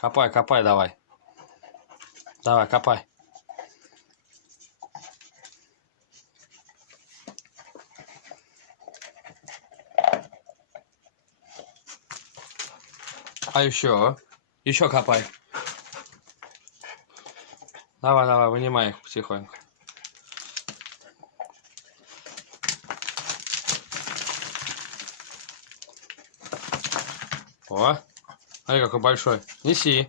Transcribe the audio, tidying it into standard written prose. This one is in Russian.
Копай, копай давай. Давай, копай. А еще? Еще копай. Давай, давай, вынимай их потихоньку. О, смотри, какой большой. Неси.